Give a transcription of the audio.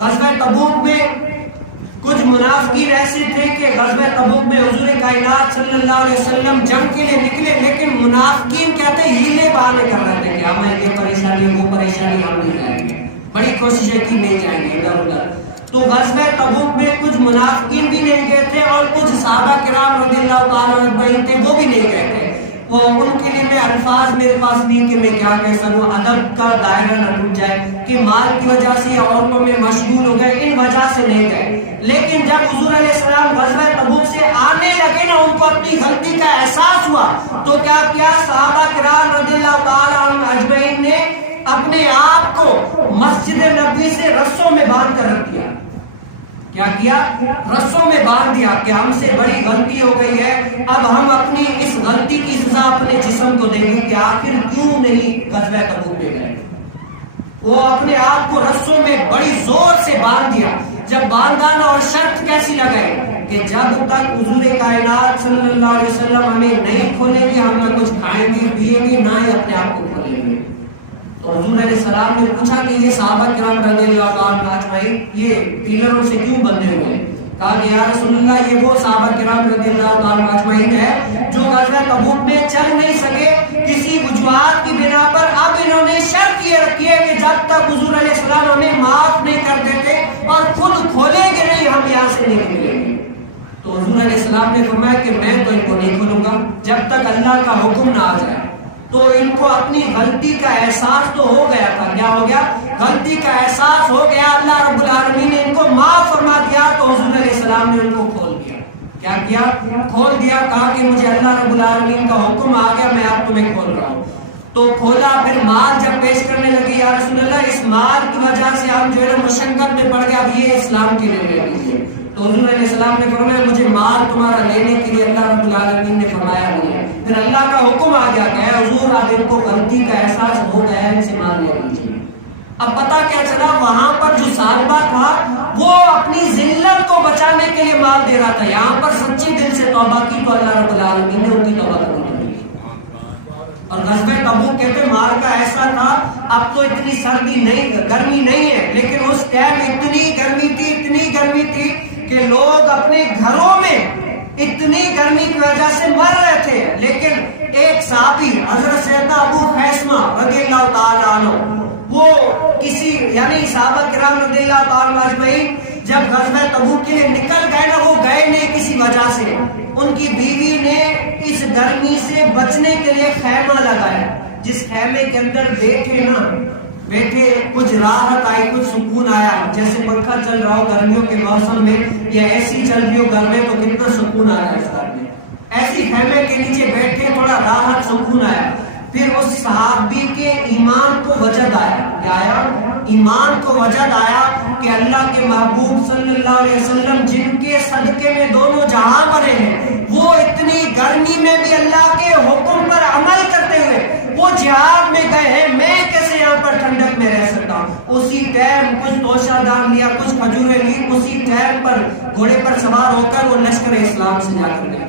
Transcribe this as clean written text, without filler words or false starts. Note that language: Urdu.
غزوہ تبوک میں کچھ منافقین ایسے تھے کہ غزوہ تبوک میں حضور کائنات صلی اللہ علیہ وسلم جنگ کے لیے نکلے، لیکن منافقین کہتے ہیلے بہانے کر رہے تھے کہ ہمیں یہ پریشانی وہ پریشانی ہم نہیں جائیں گے، بڑی کوششیں کی نہیں جائیں گے ادھر ادھر۔ تو غزوہ تبوک میں کچھ منافقین بھی نہیں گئے تھے اور کچھ صحابہ کرام رضی اللہ تعالیٰ عنہ تھے وہ بھی نہیں گئے تھے۔ وہ ان کے لیے میں الفاظ میرے پاس نہیں کہ میں کیا کہہ سکوں، ادب کا دائرہ نہ ٹوٹ جائے کہ مال کی وجہ سے یا عورتوں میں مشغول ہو گئے، ان وجہ سے نہیں گئے۔ لیکن جب حضور علیہ السلام غزوہ تبوک سے آنے لگے نا، ان کو اپنی غلطی کا احساس ہوا تو کیا کیا، صحابہ کرام رضی اللہ تعالیٰ عنہ اجمعین نے اپنے آپ کو مسجد نبوی سے رسوں میں باندھ کر رکھ دیا۔ کیا کیا؟ رسوں میں باندھ دیا کہ ہم سے بڑی غلطی ہو گئی ہے، اب ہم اپنی اس غلطی کی سزا اپنے جسم کو دیں گے کہ آخر کیوں نہیں غزوہ تبوک میں گئے۔ وہ اپنے آپ کو رسوں میں بڑی زور سے باندھ دیا۔ جب باندھا نا، اور شرط کیسی لگائی کہ جب تک حضور کائنات صلی اللہ علیہ وسلم ہمیں نہیں کھولیں گے، ہم نہ کچھ کھائیں گے پیئیں گے، نہ ہی اپنے آپ کو کھولیں گے۔ تو حضور علیہ السلام نے پوچھا کہ یہ صحابہ کرام رضی اللہ عنہ اجمعین یہ پیلروں سے کیوں بندھے ہوئے؟ کہا کہ یا رسول اللہ، یہ وہ صحابہ کرام رضی اللہ عنہ اجمعین ہے جو غزوہ تبوک میں چل نہیں سکے کسی وجوہات کی بنا پر۔ اب انہوں نے شرط یہ رکھی ہے کہ جب تک حضور علیہ السلام ہمیں معاف نہیں کر دیتے اور خود کھولیں گے نہیں، ہم یہاں سے نہیں نکلیں گے۔ تو حضور علیہ السلام نے فرمایا کہ میں تو ان کو نہیں کھولوں گا جب تک اللہ کا حکم نہ آ جائے۔ تو ان کو اپنی غلطی کا احساس تو ہو گیا تھا، کیا ہو گیا؟ غلطی کا احساس ہو گیا، اللہ رب العالمین نے ان کو معاف فرما دیا، تو حضور علیہ السلام نے ان کو کھول دیا۔ کیا کیا؟ کھول دیا۔ کہا کہ مجھے اللہ رب العالمین کا حکم آ گیا، میں اب تمہیں کھول رہا ہوں۔ تو کھولا، پھر مال جب پیش کرنے لگے، یا رسول اللہ اس مال کی وجہ سے ہم جو ہے مشقت میں پڑ گیا، اب یہ اسلام کے لیے لے لیجیے۔ تو حضور علیہ السلام نے فرمایا مجھے مال تمہارا لینے کے لیے اللہ رب العالمین نے فرمایا نہیں ہے۔ پھر اللہ کا حکم آ گیا کہ حضور اب ان کو غلطی کا احساس ہو گیا ہے، ان سے مال لے لیجیے۔ اب پتہ کیا چلا، وہاں پر جو صحابہ تھا وہ اپنی ذلت کو بچانے کے لیے مال دے رہا تھا، یہاں پر سچی دل سے توبہ کی تو اللہ رب العالمین نے ان کی توبہ قبول کر لی۔ اور غزوہ تبوک کہتے مال کا ایسا تھا، اب تو اتنی سردی نہیں، گرمی نہیں ہے، لیکن اس ٹائم اتنی گرمی تھی کہ لوگ اپنے گھروں میں اتنی گرمی کی وجہ سے مر رہے تھے۔ لیکن ایک صحابی حضرت سیدنا ابو خیثمہ رضی اللہ تعالیٰ عنہ، وہ کسی یعنی صحابہ کرام رضی اللہ تعالیٰ اجمعین جب غزوہ تبوک کے لیے نکل گئے نا، وہ گئے نہیں کسی وجہ سے۔ ان کی بیوی نے اس گرمی سے بچنے کے لیے خیمہ لگایا، جس خیمے کے اندر بیٹھے کچھ راحت آئی، کچھ سکون آیا، جیسے پنکھا چل رہا ہو گرمیوں کے موسم میں یا ایسی چل رہی ہو گھر میں تو کتنا سکون آیا اس گھر میں۔ ایسی خیمے کے نیچے بیٹھے، تھوڑا راحت سکون آیا۔ پھر اس صحابی کے ایمان کو وجد آیا، کیا آیا؟ ایمان کو وجد آیا کہ اللہ کے محبوب صلی اللہ علیہ وسلم جن کے صدقے میں دونوں جہاں بنے ہیں، وہ اتنی گرمی میں بھی اللہ کے حکم پر عمل کرتے ہوئے وہ جہاد میں گئے ہیں، میں کیسے یہاں پر ٹھنڈک میں رہ سکتا ہوں؟ اسی ٹائم کچھ توشہ دان لیا، کچھ کھجوریں لی، اسی ٹائم پر گھوڑے پر سوار ہو کر وہ لشکر اسلام سے جا کر گئے۔